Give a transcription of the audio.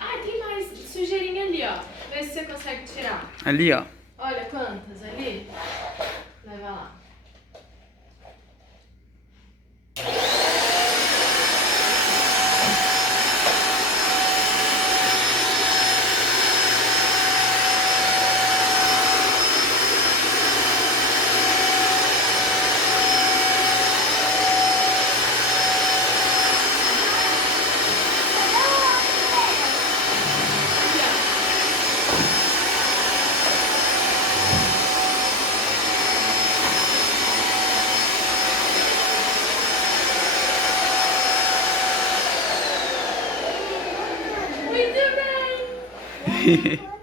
Ah, tem mais sujeirinha ali, ó. Vê se você consegue tirar. Ali, ó. Olha quantas ali. Leva lá. Muito bem!